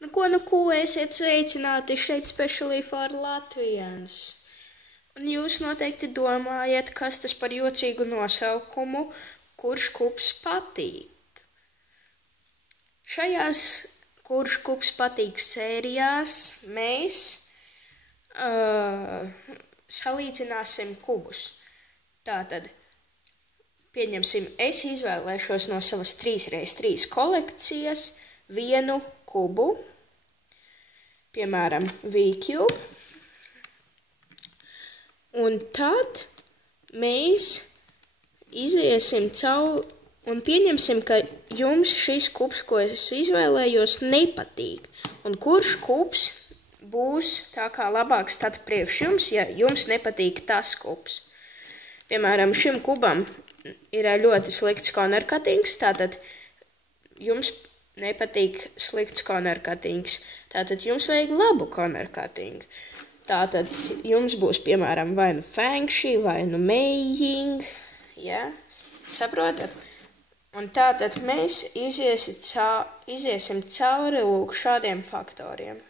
Nu ko, esiet sveicināti šeit Specially for Latvians. Un jūs noteikti domājat, kas tas par jocīgu nosaukumu, kurš kups patīk. Šajās kurš kups patīk sērijās mēs salīdzināsim kubus. Tātad, pieņemsim, es izvēlēšos no savas 3x3 kolekcijas vienu kubu, piemēram, V-cube, un tad mēs iziesim cauri un pieņemsim, ka jums šis kubs, ko es izvēlējos, nepatīk. Un kurš kubs būs tā kā labāks tad priekš jums, ja jums nepatīk tas kubs. Piemēram, šim kubam ir ļoti slikts corner cuttings, tātad jums nepatīk slikts corner cuttings, tātad jums vajag labu corner cutting. Tātad jums būs, piemēram, vai nu feng shui, vai nu meijing, ja? Saprotat? Un tātad mēs iziesim cauri lūk šādiem faktoriem.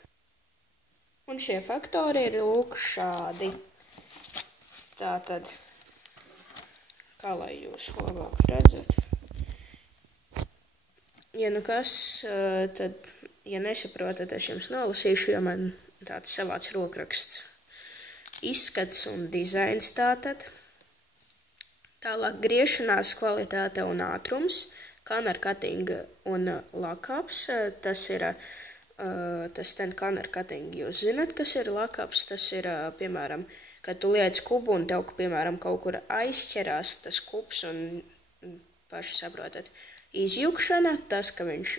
Un šie faktori ir lūk šādi. Tātad, kā lai jūs labāk redzat? Ja nu kas, tad, ja nesaprotat, es jums nolasīšu, jo man tāds savāds rokraksts izskats un dizains tātad. Tālāk griešanās kvalitāte un ātrums, corner cutting un lockups. Tas ir, ten corner cutting, jūs zinat, kas ir lockups. Tas ir, piemēram, kad tu liec kubu un tev, piemēram, kaut kur aizķerās tas kubs un paši saprotat. Izjukšana, tas, ka viņš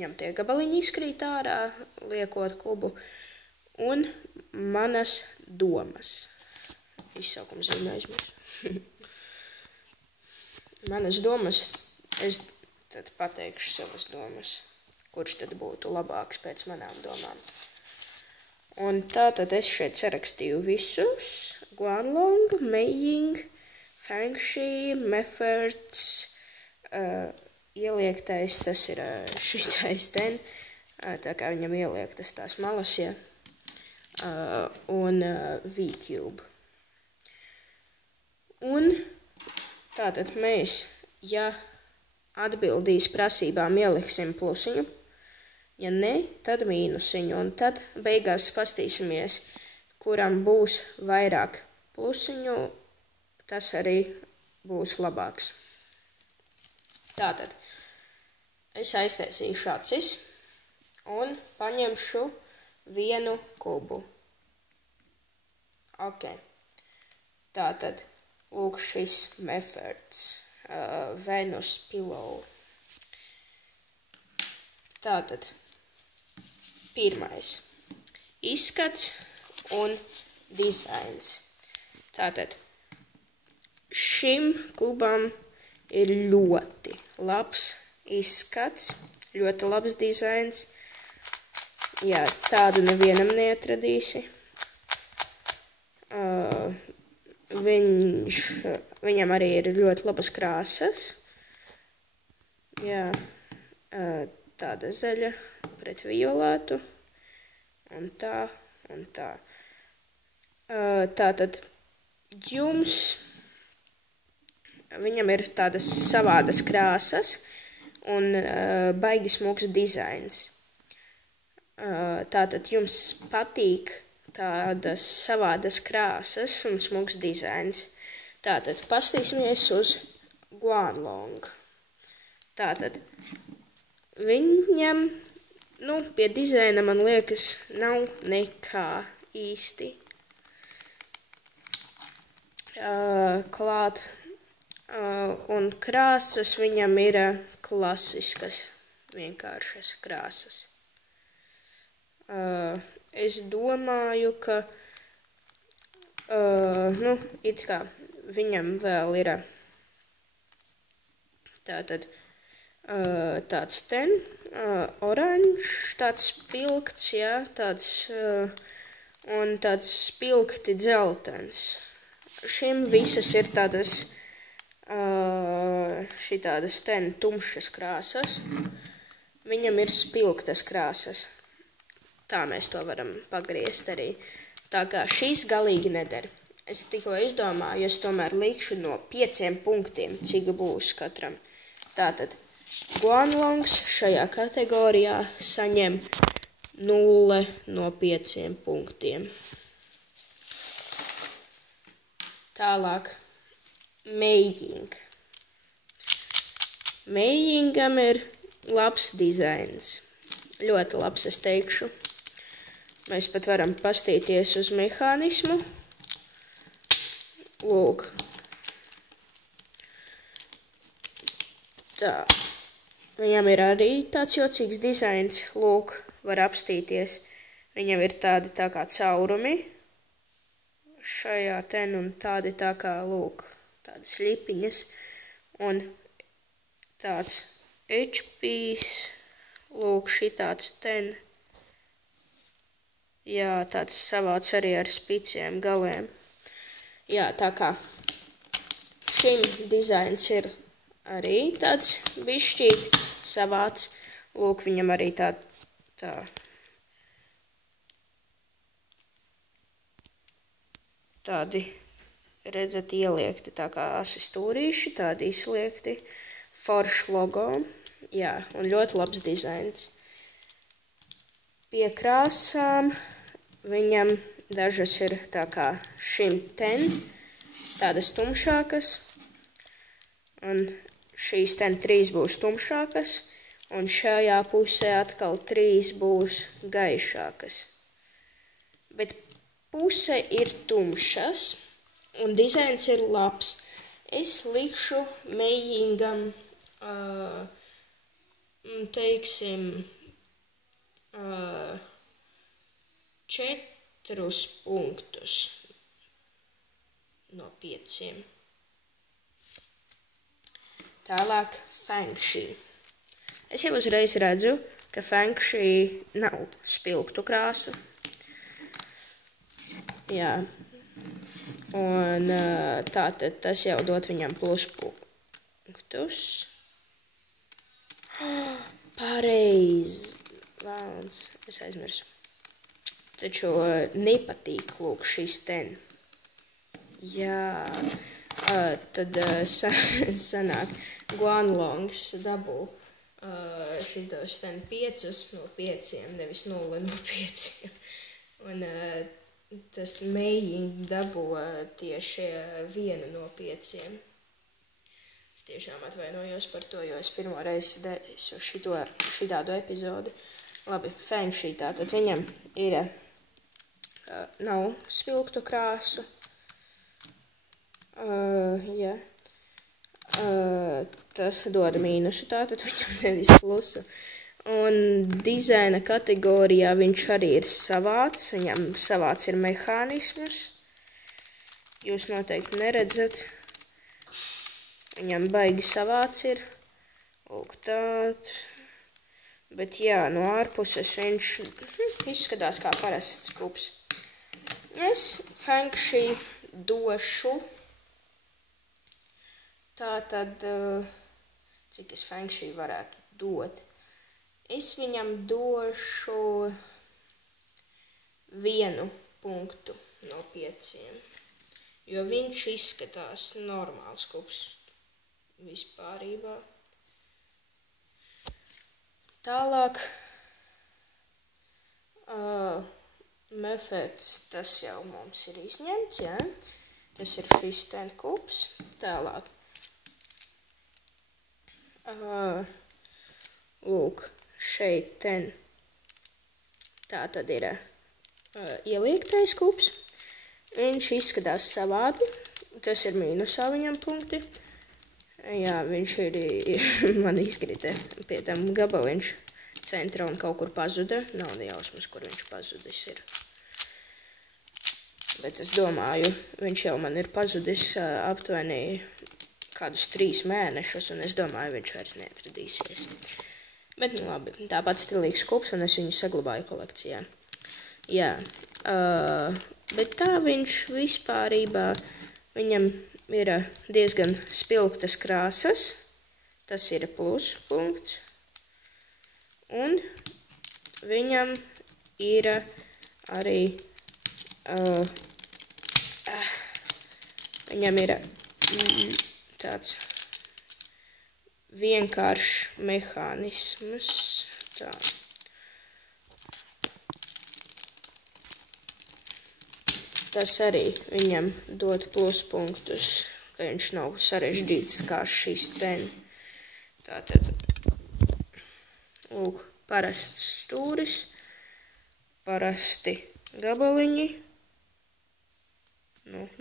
ņem tie gabaliņi izkrīt ārā, liekot kubu. Un manas domas. Izsaukums zinu aizmirst. Manas domas, es tad pateikšu savas domas, kurš tad būtu labāks pēc manām domām. Un tātad es šeit sarakstīju visus, Guanlong, Meiying, Feng Shui, Mefferts, ieliektais, tas ir šitais ten, tā kā viņam ieliektas tās malas, ja, un V-cube. Un tātad mēs, ja atbildīs prasībām, ieliksim plusiņu, ja ne, tad mīnusiņu, un tad beigās pastīsimies, kuram būs vairāk plusiņu, tas arī būs labāks. Tātad, es aiztaisīšu acis un paņemšu vienu kubu. Ok. Tātad, lūk šis Mefferts, Venus Pillow. Tātad, pirmais. Izskats un dizains. Tātad, šim kubam ir ļoti labs izskats, ļoti labs dizains. Jā, tādu nevienam neatradīsi. Viņam arī ir ļoti labas krāsas. Jā, tāda zaļa pret violētu. Un tā, un tā. Tātad jums, viņam ir tādas savādas krāsas un baigi smuks dizains. Tātad jums patīk tādas savādas krāsas un smuks dizains. Tātad pastīsimies uz Guanlong. Tātad viņam, pie dizaina man liekas nav nekā īsti klāt. Un krāsas viņam ir klasiskas, vienkāršas krāsas. Es domāju, ka it kā viņam vēl ir tātad tāds ten, oranžs, tāds spilgts, jā, tāds un tāds spilgti dzeltens. Šim visas ir tādas šitādas ten tumšas krāsas. Viņam ir spilgtas krāsas. tā mēs to varam pagriezt arī. Tā kā šis galīgi neder. Es tikko izdomāju, es tomēr likšu no 5 punktiem, cik būs katram. Tātad Guanlongs šajā kategorijā saņem 0 no 5 punktiem. Tālāk Meijing. Meijingam ir labs dizains. Ļoti labs, es teikšu. Mēs pat varam pastīties uz mehānismu. Lūk. Tā. Viņam ir arī tāds jocīgs dizains. Lūk, var apstīties. Viņam ir tādi tā kā caurumi. Šajā ten un tādi tā kā, lūk, tādas ļipiņas. Un tāds HPs, lūk, šitāds ten. Jā, tāds savāds arī ar spiciem galiem. Jā, tā kā šim dizains ir arī tāds bišķīt savāds. Lūk, viņam arī tā tādi, redzat, ieliekti tā kā asistūrīši, tādi izliekti, foršs logo, jā, un ļoti labs dizains. Pie krāsām viņam dažas ir tā kā šim ten, tādas tumšākas, un šīs ten 3 būs tumšākas, un šajā pusē atkal 3 būs gaišākas. Bet puse ir tumšas, un dizains ir labs. Es likšu Meijingam, teiksim, 4 punktus no 5. Tālāk Fengshi. Es jau uzreiz redzu, ka Fengshi nav spilgtu krāsu. Jā, un tātad tas jau dot viņam pluspunktus. Pareizi, vēlns, es aizmirsu. Taču nepatīk, lūk, šis ten. Jā, tad sanāk Guanlongs dabū šitos ten 5 no 5, nevis 0 no 5. Un tas Meijing dabū tieši 1 no 5. Es tiešām atvainojos par to, jo es pirmo reizi desu šitādu epizodi. Labi, Fengshi tātad viņam ir nav spilgtu krāsu. Jā. Tas dod mīnusu, tātad viņam nevis plusu. Un dizaina kategorijā viņš arī ir savāds. Viņam savāds ir mehānismus. Jūs noteikti neredzat. Viņam baigi savāds ir. Lūk tāds. Bet jā, no ārpuses viņš izskatās kā parasts kups. Es Fengshi došu. Tātad, cik es Fengshi varētu dot? Es viņam došu 1 punktu no 5, jo viņš izskatās normāls kups vispārībā. Tālāk, Mefets, tas jau mums ir izņemts, jā. Tas ir šis ten kups. Tālāk. Lūk, šeit ten. Tā tad ir ieliektais kups. Viņš izskatās savādi. Tas ir mīnusā viņam punkti. Jā, viņš ir, man izkrita pie tam gabaliņš centra un kaut kur pazuda. Nav jausmas, kur viņš pazudis ir. Bet es domāju, viņš jau man ir pazudis aptuveni kādus 3 mēnešus, un es domāju, viņš vairs neatradīsies. Bet, nu labi, tāpat stilīgs kups, un es viņu saglabāju kolekcijā. Jā, bet tā viņš vispārībā, viņam ir diezgan spilgtas krāsas, tas ir plus punkts, un viņam ir arī viņam ir tāds vienkāršs mehānisms. Tā. Tas arī viņam dod pluspunktus, ka viņš nav sarežģīts kā šis ten. Tātad, lūk, parasts stūris, parasti gabaliņi.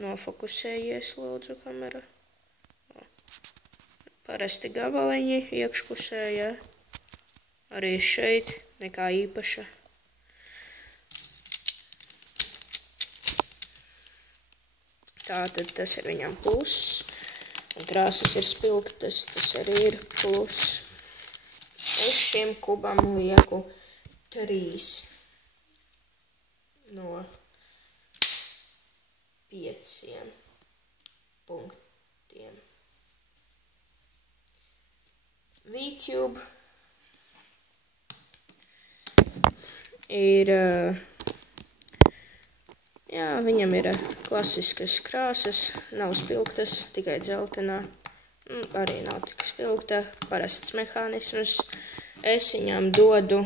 Nofokusējies, lūdzu, kamera. Parasti gabaliņi iekšpusē, jā. Arī šeit nekā īpaša. Tātad tas ir viņam pluss. Un krāsas ir spilgtas, tas arī ir pluss. Es šim kubam lieku 3 no 5 punktiem. V-Cube ir, jā, viņam ir klasiskas krāsas, nav spilgtas, tikai dzeltenā, arī nav tik spilgta, parasts mehānisms. Es viņam dodu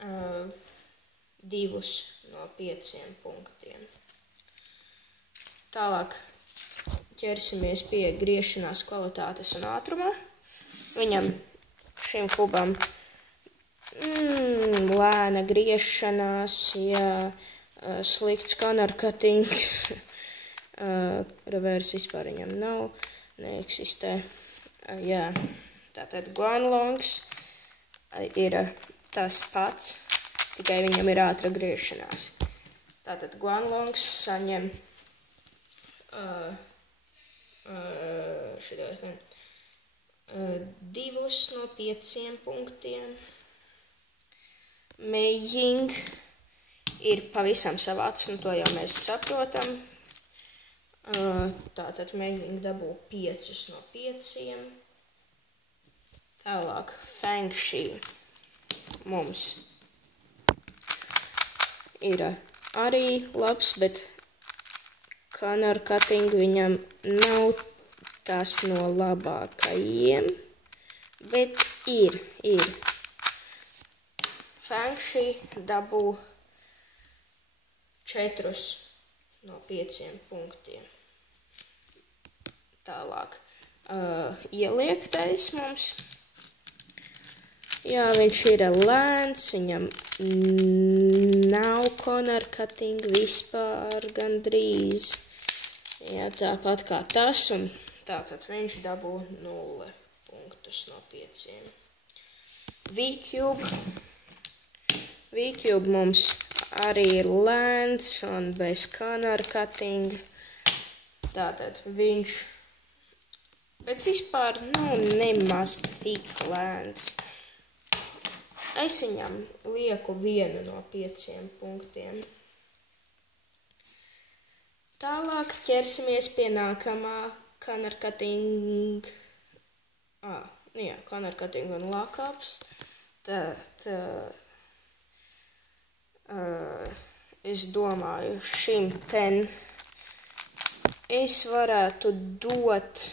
2 no 5 punktiem. Tālāk ķersimies pie griešanās kvalitātes un ātruma. Viņam šim kubam lēna griešanās, jā, slikts corner cuttings, reverse vispār viņam nav, neeksistē. Jā, tātad Guanlongs ir tas pats, tikai viņam ir ātra griešanās. Tātad Guanlongs saņem 2 no 5 punktiem. Meijing ir pavisam savāds, un to jau mēs saprotam. Tātad Meijing dabū 5 no 5. Tālāk Fengshi mums ir arī labs, bet corner cutting viņam nav tās no labākajiem, bet ir. Fengshi dabū 4 no 5 punktiem. Tālāk ieliektais mums. Jā, viņš ir lēns, viņam nav corner cutting vispār gandrīz. Jā, tāpat kā tas, un tātad viņš dabū 0 punktus no 5. V-Cube mums arī ir lēns un bez corner cutting. Tātad viņš, bet vispār nemaz tik lēns. Es viņam lieku 1 no 5 punktiem. Tālāk ķersimies pie nākamā corner cutting. Corner cutting un lockups. Tad es domāju, šim ten es varētu dot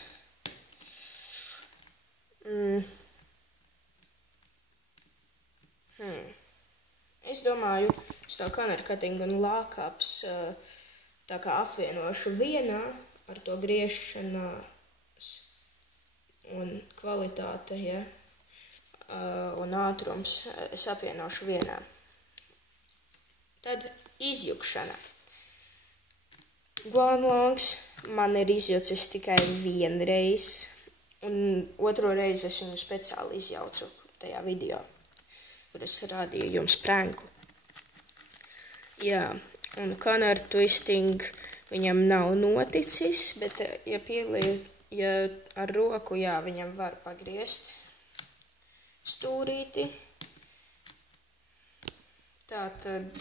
es domāju, uz tā corner cutting un lockups tā kā apvienošu vienā ar to griešanās un kvalitāte, ja, un ātrums es apvienošu vienā. Tad izjukšana. Guanlongs man ir izjucis tikai vienreiz, un otro reizi es viņu speciāli izjaucu tajā video, kur es rādīju jums pranku. Jā, un corner twisting viņam nav noticis, bet ja ar roku, jā, viņam var pagriezt stūrīti. Tātad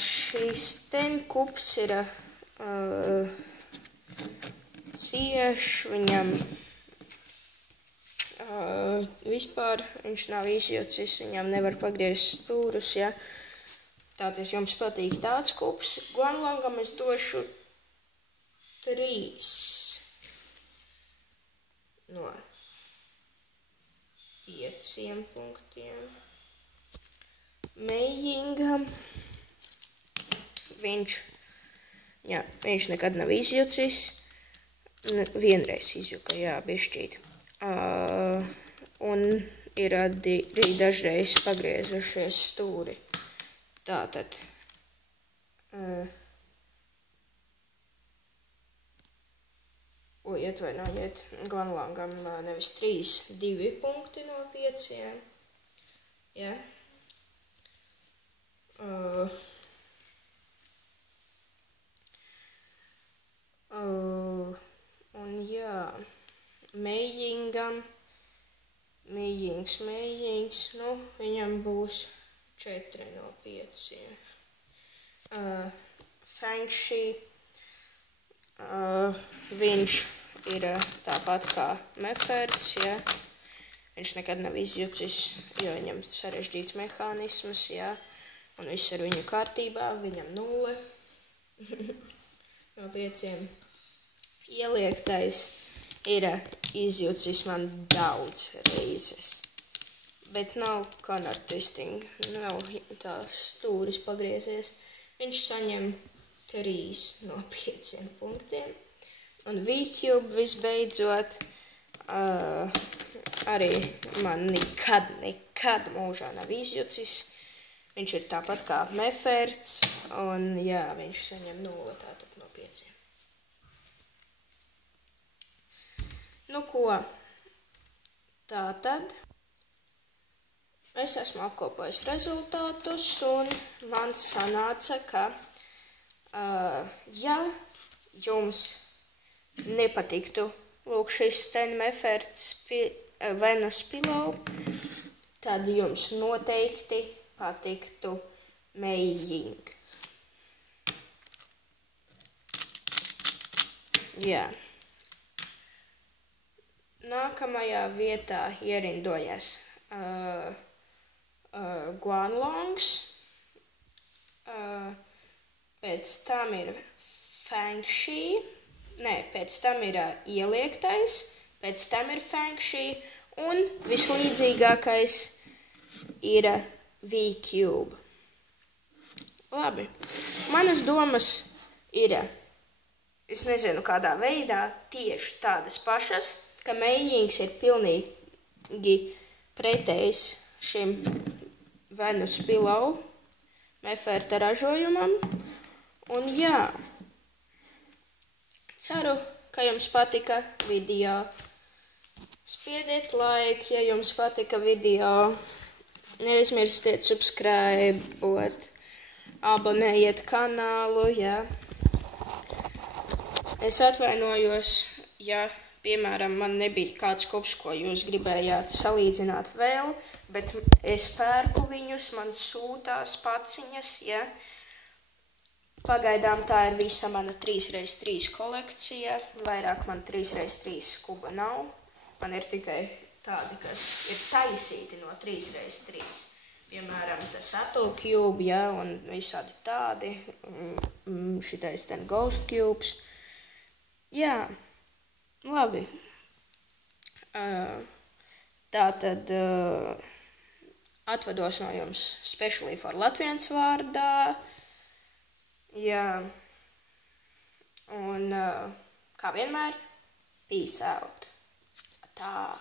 šīs ten kups ir cieš, viņam Vispār viņš nav izjucis, viņam nevar pagriezt stūrus, ja. Tātad jums patīk tāds kubs. Guanlangam es došu 3 no 5 punktiem. Meijingam viņš nekad nav izjucis. Vienreiz izjuka, jā, bišķīt. Un ir arī dažreiz pagriezušies stūri. Tātad. Atvainojiet, Guanlangam nevis 3, 2 punkti no 5. Ja? Un jā, Meijings, nu, viņam būs 4 no 5. Fengshi, viņš ir tāpat kā Meferts, ja. Viņš nekad nav izjucis, jo viņam sarežģīts mehānisms, ja. Un viss ar viņu kārtībā, viņam 0 no 5. Ieliektais ir izjucis man daudz reizes, bet nav corner twisting, nav tās stūris pagriezies. Viņš saņem 3 no 5 punktiem. Un V-Cube visbeidzot arī man nekad mūžā nav izjucis. Viņš ir tāpat kā Meferts, un jā, viņš saņem 0 tātad no 5. Nu ko, tātad es esmu apkopojis rezultātus, un man sanāca, ka, ja jums nepatiktu lūk šis Meferts Venus Pillow, tad jums noteikti patiktu Meijing. Jā. Nākamajā vietā ierindojas Guanlongs, pēc tam ir Fengshi, pēc tam ir ieliektais, pēc tam ir Fengshi, un vislīdzīgākais ir V-Cube. Labi, manas domas ir, es nezinu kādā veidā, tieši tādas pašas, ka Meijings ir pilnīgi pretējs šim Venus Pillow Meferta ražojumam. Un jā, ceru, ka jums patika video. Spiediet like, ja jums patika video. Neaizmirstiet subscribot, abonējiet kanālu, jā. Es atvainojos, ja, piemēram, man nebija kāds kubs, ko jūs gribējāt salīdzināt vēl, bet es pērku viņus, man sūtās paciņas, ja. Pagaidām tā ir visa mana 3x3 kolekcija, vairāk man 3x3 kuba nav. Man ir tikai tādi, kas ir taisīti no 3x3. Piemēram, tas Apple Cube, ja, un visādi tādi, šitais ten Ghost Cubes. Jā, labi. Tātad atvados no jums specially for Latviens vārdā. Jā, un kā vienmēr, peace out. Tā.